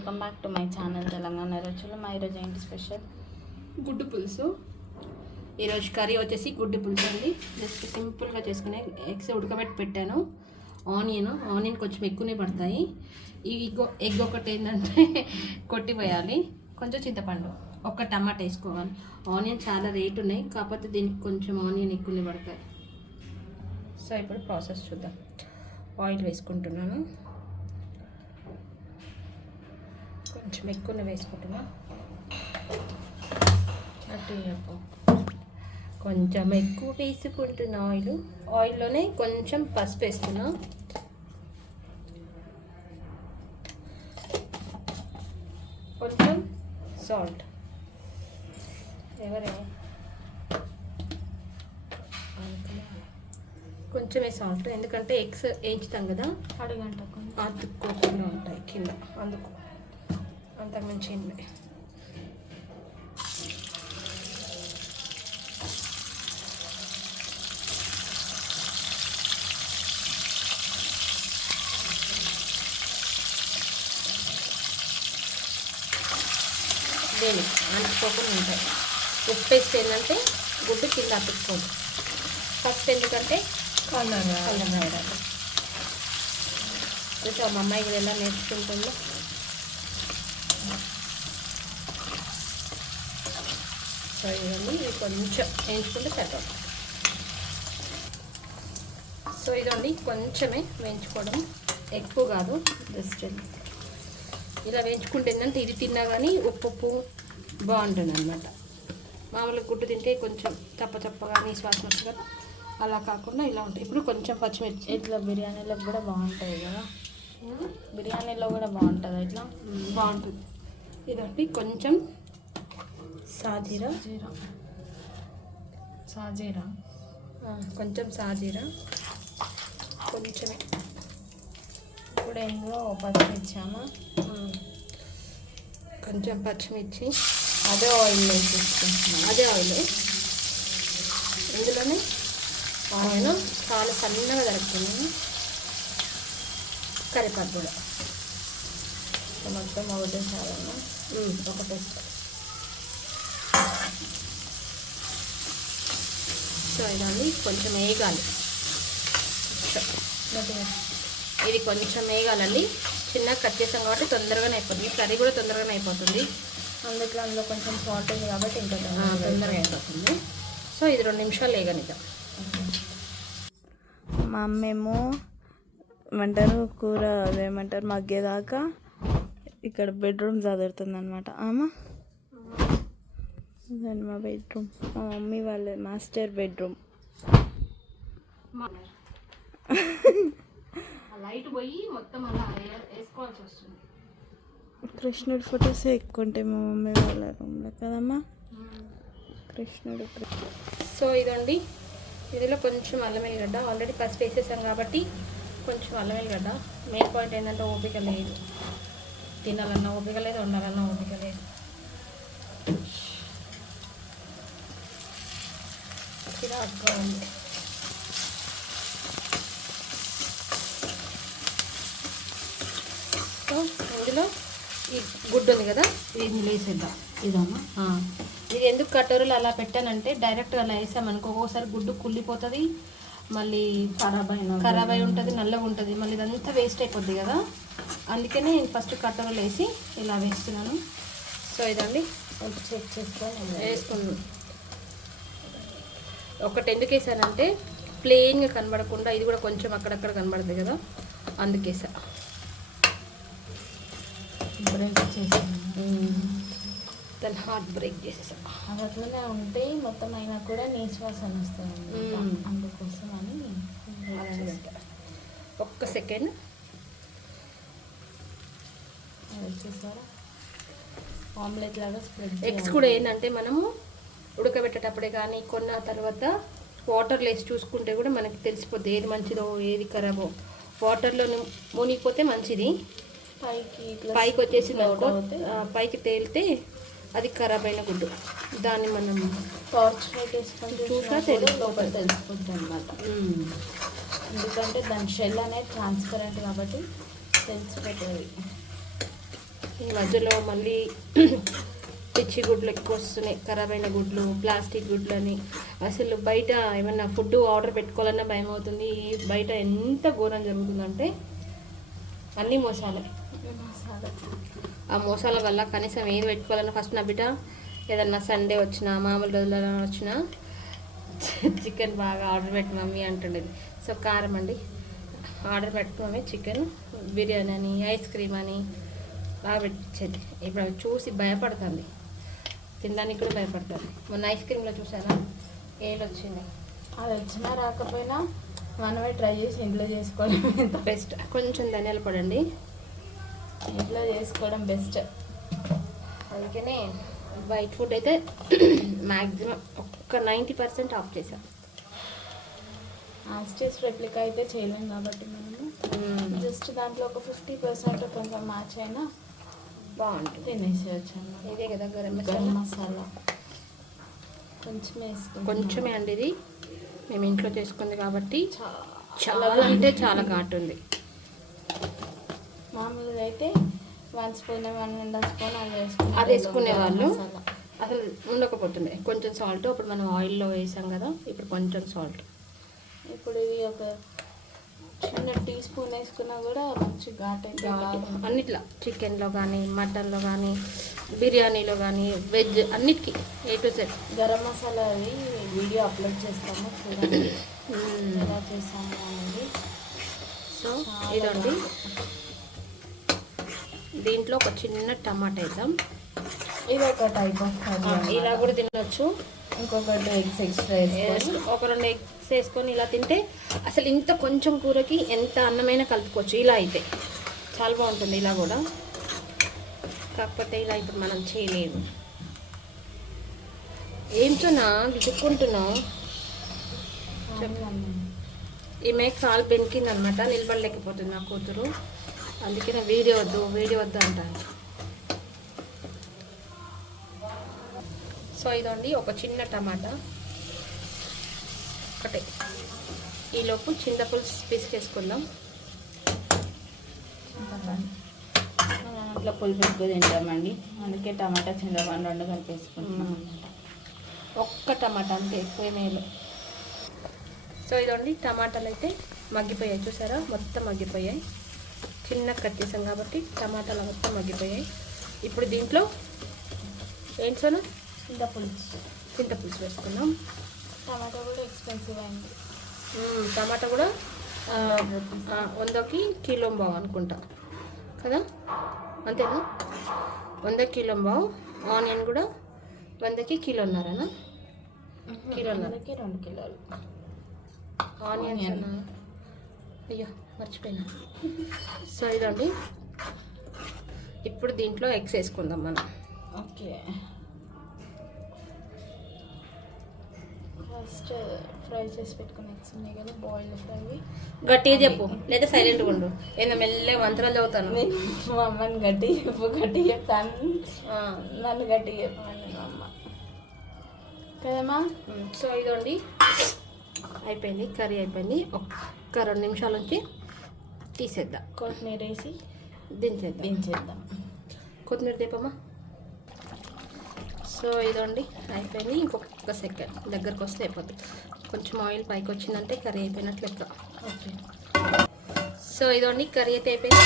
Welcome back to my channel Telangana రుచులు మా ఈరోజు ఏంటి స్పెషల్ గుడ్డు పులుసు. ఈరోజు కర్రీ వచ్చేసి గుడ్డు పులుసు అండి. జస్ట్ సింపుల్గా చేసుకునే ఎగ్స్ ఉడకబెట్టి పెట్టాను. ఆనియన్ ఆనియన్ కొంచెం ఎక్కువనే పడతాయి. ఈ ఎగ్ ఒకటి ఏంటంటే కొట్టిపోయాలి. కొంచెం చింతపండు ఒక టమాటా వేసుకోవాలి. ఆనియన్ చాలా రేట్ ఉన్నాయి కాకపోతే దీనికి కొంచెం ఆనియన్ ఎక్కువనే పడతాయి. సో ఇప్పుడు ప్రాసెస్ చూద్దాం. ఆయిల్ వేసుకుంటున్నాను. కొంచెం ఎక్కువనే వేసుకుంటున్నా. అటు కొంచెం ఎక్కువ వేసుకుంటున్నా ఆయిల్ ఆయిల్లోనే కొంచెం పసుపు వేస్తున్నా. కొంచెం సాల్ట్ ఎవరే? కొంచెమే సాల్ట్ ఎందుకంటే ఎగ్స్ వేయించుతాం కదా అడుగంట అతుక్కోకుండా ఉంటాయి కింద. అందుకు. అంతకుమించి ఏం లేదు దేనికి అంటుకోకుండా ఉంటాయి. ఉప్పు వేస్తే ఏంటంటే గుడ్డు కింద అతుక్కోదు. ఫస్ట్ ఎందుకంటే కలర్ కళ్ళం రావడానికి చూసా మా అమ్మాయి కూడా ఎలా నేర్చుకుంటుందో? సో ఇవన్నీ ఇవి కొంచెం వేయించుకుంటే సరిపోతుంది. సో ఇదండి కొంచెమే వేయించుకోవడం ఎక్కువ కాదు జస్ట్ ఇలా వేయించుకుంటే ఏంటంటే ఇది తిన్నా కానీ ఉప్పు ఉప్పు బాగుంటుంది అనమాట మామూలుగా గుడ్డు తింటే కొంచెం చప్ప చప్పగా నీ శ్వాస అలా కాకుండా ఇలా ఉంటాయి. ఇప్పుడు కొంచెం పచ్చిమిర్చి. ఇట్లా బిర్యానీలో కూడా బాగుంటుంది కదా? బిర్యానీలో కూడా బాగుంటుంది ఇట్లా? బాగుంటుంది. ఇదండి కొంచెం సాజీరా? జీరా సాజీరా. కొంచెం సాజీరా. కొంచెమే. ఇప్పుడు ఇచ్చామా మ్మ్, కొంచెం పచ్చిమిర్చి. అదే ఆయిల్ వేసేసుకుంటున్నాం అదే ఆయిల్. ఇందులోనే ఆయిల్ చాలా సన్నగా జరుగుతుంది కరివేపాకు కూడా. మొత్తం ఒకటే చాలన్నా మ్మ్, ఒక పేస్ట్. సో ఇదండి కొంచెం వేగాలి ఇది కొంచెం వేగాలండి చిన్నగా కట్ చేసాం కాబట్టి తొందరగానే అయిపోతుంది. కర్రీ కూడా తొందరగానే అయిపోతుంది. అందుకే అందులో కొంచెం సాల్ట్ ఉంది కాబట్టి ఇంకా తొందరగా అయిపోతుంది. సో ఇది రెండు నిమిషాలు వేగనిద్దాం మా అమ్మేమో ఏమంటారు? కూర అదేమంటారు? మగ్గేదాకా ఇక్కడ బెడ్రూమ్ చదువుతుంది అనమాట ఆమె అదండి మా బెడ్రూమ్. మా మమ్మీ వాళ్ళ మాస్టర్ బెడ్రూమ్. లైట్ పోయి మొత్తం అలా వేసుకోవాల్సి వస్తుంది. కృష్ణుడి ఫొటోస్ ఎక్కువ ఉంటాయి మా మమ్మీ వాళ్ళ రూమ్లో కదమ్మా? కృష్ణుడు సో ఇదండి. ఇందులో కొంచెం అల్లం వెల్లిగడ్డ. ఆల్రెడీ పసుపు వేసేసాం కాబట్టి కొంచెం అల్లం వెల్లిగడ్డ. మెయిన్ పాయింట్ ఏంటంటే ఓపిక లేదు. తినాలన్నా ఓపిక లేదు వండాలన్నా ఓపిక లేదు. ఉంది సో ఇందులో ఈ గుడ్డు ఉంది కదా? ఇది ఇందులో వేసేద్దాం ఇదమ్మా ఇది ఎందుకు కటోరీలు అలా పెట్టానంటే డైరెక్ట్గా అలా వేసామనుకో ఒక్కోసారి గుడ్డు కుళ్ళిపోతుంది మళ్ళీ ఖరాబ్ అయిన ఖరాబ్ అయి ఉంటుంది నల్లగా ఉంటుంది మళ్ళీ ఇదంతా వేస్ట్ అయిపోద్ది కదా. అందుకనే నేను ఫస్ట్ కటోరీలు వేసి ఇలా వేస్తున్నాను. సో ఇదండి చెక్ చేసుకొని వేసుకున్నాను ఒకటి ఎందుకు వేసానంటే ప్లెయిన్గా కనబడకుండా ఇది కూడా కొంచెం అక్కడక్కడ కనబడుతుంది కదా అందుకేసా బ్రేక్ చేసాను? దాన్ని హార్ట్ బ్రేక్ చేసేసా. అట్లనే ఉంటే మొత్తం అయినా కూడా నీశ్వాసన వస్తుంది. అందుకోసం అని. ఒక్క సెకండ్. ఆమ్లెట్ లాగా స్ప్రెడ్ ఎగ్స్ కూడా ఏంటంటే మనము ఉడకబెట్టేటప్పుడే కానీ కొన్న తర్వాత వాటర్లో వేసి చూసుకుంటే కూడా మనకి తెలిసిపోద్ది ఏది మంచిదో ఏది ఖరాబో. వాటర్లో మునిగిపోతే మంచిది. పైకి పైకి ఆ, పైకి తేలితే అది ఖరాబ్ అయిన గుడ్డు. దాన్ని మనం టార్చ్ చూసా తెలిసిపోతుంది. అనమాట. ఎందుకంటే దాని షెల్ అనేది ట్రాన్స్పరెంట్ కాబట్టి తెలిసిపోతుంది. ఈ మధ్యలో మళ్ళీ పిచ్చి గుడ్లు ఎక్కువ వస్తున్నాయి ఖరాబ్ అయిన గుడ్లు ప్లాస్టిక్ గుడ్లు అని అసలు బయట ఏమన్నా ఫుడ్ ఆర్డర్ పెట్టుకోవాలన్నా భయం అవుతుంది బయట ఎంత ఘోరం జరుగుతుందంటే అన్నీ మోసాలే. ఆ మోసాల వల్ల కనీసం ఏది పెట్టుకోవాలన్నా ఫస్ట్ నా బిడ్డ ఏదన్నా సండే వచ్చినా మామూలు రోజులలో వచ్చినా చికెన్ బాగా ఆర్డర్ పెట్టి మమ్మీ అంటుండేది. సో కారం అండి. ఆర్డర్ పెట్టుకోమే చికెన్ బిర్యానీ అని ఐస్ క్రీమ్ అని. బాగా పెట్టించేది ఇప్పుడు చూసి భయపడుతుంది. తినడానికి కూడా భయపడుతుంది మొన్న ఐస్ క్రీమ్లో చూసారా ఏళ్ళు వచ్చింది. అది వచ్చినా రాకపోయినా మనమే ట్రై చేసి ఇంట్లో చేసుకోవడం బెస్ట్. కొంచెం ధనియాలు పడండి ఇంట్లో చేసుకోవడం బెస్ట్. అందుకనే వైట్ ఫుడ్ అయితే మ్యాక్సిమం ఒక్క నైంటీ పర్సెంట్ ఆఫ్ చేసాం ఆస్టేస్ రెప్లికా అయితే చేయలేం కాబట్టి మనము జస్ట్ దాంట్లో ఒక ఫిఫ్టీ పర్సెంట్ కొంచెం మ్యాచ్ అయినా బాగుంటుంది. తినేసేయచ్చు ఇదే కదా గరం మసాలా. మసాలా. కొంచెం వేసుకుంటాం కొంచెమే అండి ఇది. మేము ఇంట్లో చేసుకుంది కాబట్టి చాలా అంటే చాలా ఘాటు ఉంది. మామూలుగా అయితే one spoon one and half spoon అది వేసుకునే అది వాళ్ళు. మసాలా. అసలు ఉండకపోతుండే. కొంచెం సాల్ట్ అప్పుడు మనం ఆయిల్లో వేసాం కదా ఇప్పుడు కొంచెం సాల్ట్. ఇప్పుడు ఇది ఒక చిన్న టీ స్పూన్ వేసుకున్నా కూడా మంచి ఘాట్. అన్నిట్లో. చికెన్లో కానీ మటన్లో కానీ బిర్యానీలో కానీ వెజ్ అన్నిటికీ ఏ టు సెట్ గరం మసాలా అది వీడియో అప్లోడ్ చేస్తాము చూడండి. ఎలా చేసాము అనేది. సో ఇదండి. దీంట్లో ఒక చిన్న టమాటా వేద్దాం. ఇది ఒక టైప్ ఆఫ్ కర్రీ ఇలా కూడా తినొచ్చు. ఇంకొకటి ఎగ్స్ ఎక్స్ట్రా ఒక రెండు ఎగ్స్ వేసుకొని ఇలా తింటే అసలు ఇంత కొంచెం కూరకి ఎంత అన్నమైనా కలుపుకోవచ్చు. ఇలా అయితే. చాలా బాగుంటుంది ఇలా కూడా. కాకపోతే ఇలా ఇప్పుడు మనం చేయలేము. ఏంటోనా విసుక్కుంటున్నావు ఈమె కాలు బెనికింది అనమాట నిలబడలేకపోతుంది నా కూతురు. అందుకే వీడియో వద్దు వీడియో వద్దు అంటాను. సో ఇదండి ఒక చిన్న టమాటా. ఒకటే. ఈలోపు చింతపులుసు పిసికేసుకుందాం అట్లా పులుపు ఎక్కువ తింటామండి. అందుకే టమాటా చింతపండు రెండు కలిపేసుకుంటున్నాం. ఒక్క టమాటా అంతే ఎక్కువ మేలు సో ఇదండి టమాటాలు అయితే మగ్గిపోయాయి. చూసారా? మొత్తం మగ్గిపోయాయి. చిన్న కట్ చేసాం కాబట్టి టమాటాలు మొత్తం మగ్గిపోయాయి. ఇప్పుడు దీంట్లో ఏంటి సోనా? చింత పులుసు చింతపులుసు వేసుకుందాం. టమాటా కూడా ఎక్స్పెన్సివ్ అయింది. టమాటా కూడా వందకి కిలో బావు అనుకుంటా. కదా? అంతేనా? వంద కిలో బావు. ఆనియన్ కూడా వందకి కిలోన్నరనా? కిలోన్నర. అందుకే రెండు కిలోలు. అన్నా? అయ్యో మర్చిపోయినా. సో ఇదండి ఇప్పుడు దీంట్లో ఎగ్స్ వేసుకుందాం మనం. ఓకే. ఫస్ట్ ఫ్రై చేసి పెట్టుకుని ఎగ్స్ ఉన్నాయి కదా బాయిల్డ్ ఫ్రై గట్టిగా చెప్పు లేదా సైలెంట్గా ఉండు. ఏందో మెల్లగా మంత్రాలు చదువుతాను. మా అమ్మని గట్టి చెప్పు గట్టి చెప్తాను నన్ను గట్టి చెప్పమని మా అమ్మ. కదమ్మా? మ్మ్. సో ఇదండి. అయిపోయింది కర్రీ అయిపోయింది. ఒక్క రెండు నిమిషాల నుంచి తీసేద్దాం. కొత్తిమీర వేసి దించేద్దాం. దించేద్దాం. కొత్తిమీర దీపమ్మా సో ఇదండి అయిపోయింది. ఇంకొక సెకండ్ దగ్గరకు వస్తే అయిపోద్ది. కొంచెం ఆయిల్ పైకి వచ్చిందంటే కర్రీ అయిపోయినట్లు లెక్క. ఓకే. సో ఇదండి కర్రీ అయితే అయిపోయింది.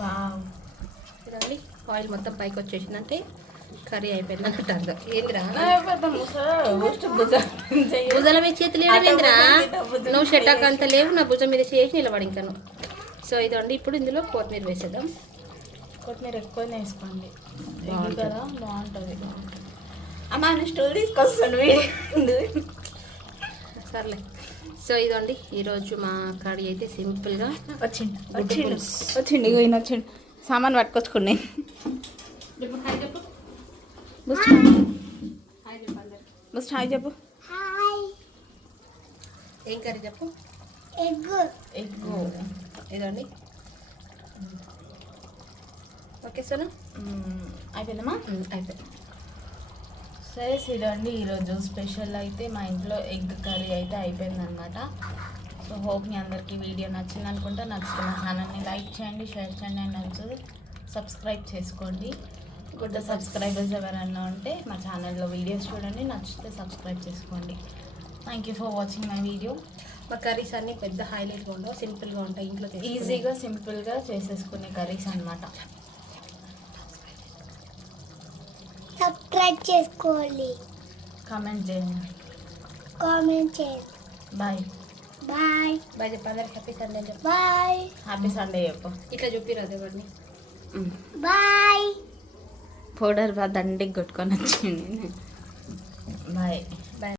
వావ్. ఇదండి ఆయిల్ మొత్తం పైకి వచ్చేసిందంటే కర్రీ అయిపోయింది అన్నట్టు అర్థం ఏంద్రా భుజాల మీద చేతులు ఏమైందిరా నువ్వు షెటాక్ అంత లేవు నా భుజం మీద చేసి నిలబడి ఇంకా నువ్వు. సో ఇదండి ఇప్పుడు ఇందులో కొత్తిమీర వేసేద్దాం. కొత్తిమీర ఎక్కువనే వేసుకోండి. కదా బాగుంటుంది. అమ్మా నేను స్టూల్ తీసుకొస్తాను సర్లే. సో ఇదండి ఈరోజు మా కర్రీ అయితే సింపుల్గా వచ్చిండు గుడ్డు వచ్చిండు. వచ్చిండు ఇగో ఈయన వచ్చిండు. సామాన్ పట్టుకొచ్చుకున్నాయి బుస్ట్ బుస్ట్ హాయ్ చెప్పు ఏం కర్రీ చెప్పు? ఎగ్. ఇదండి. ఓకే సోనా? అయిపోయిందమ్మా? అయిపోయింది. సరే ఇదండి ఈరోజు స్పెషల్ అయితే మా ఇంట్లో ఎగ్ కర్రీ అయితే అయిపోయిందనమాట సో హోప్ మీ అందరికీ వీడియో నచ్చింది అనుకుంటే. నచ్చితే మా ఛానల్ని లైక్ చేయండి షేర్ చేయండి అండ్ నచ్చుతుంది సబ్స్క్రైబ్ చేసుకోండి. కొత్త సబ్స్క్రైబర్స్ ఎవరైనా ఉంటే మా ఛానల్లో వీడియోస్ చూడండి. నచ్చితే సబ్స్క్రైబ్ చేసుకోండి. Thank you for watching my video మా కర్రీస్ అన్ని పెద్ద హైలైట్గా ఉండవు సింపుల్గా ఉంటాయి ఇంట్లో. ఈజీగా సింపుల్గా చేసేసుకునే కర్రీస్ అన్నమాట. సబ్స్క్రైబ్ చేసుకోవాలి కామెంట్ చేయండి కామెంట్ చేయండి బాయ్ బాయ్ బాయ్ చెప్పి అందరికి హ్యాపీ సండే చెప్పు బాయ్ హ్యాపీ సండే చెప్పు ఇట్లా చూపిరాదు ఎవరిని బాయ్ పౌడర్ బాగా దండికి కొట్టుకొని వచ్చింది బాయ్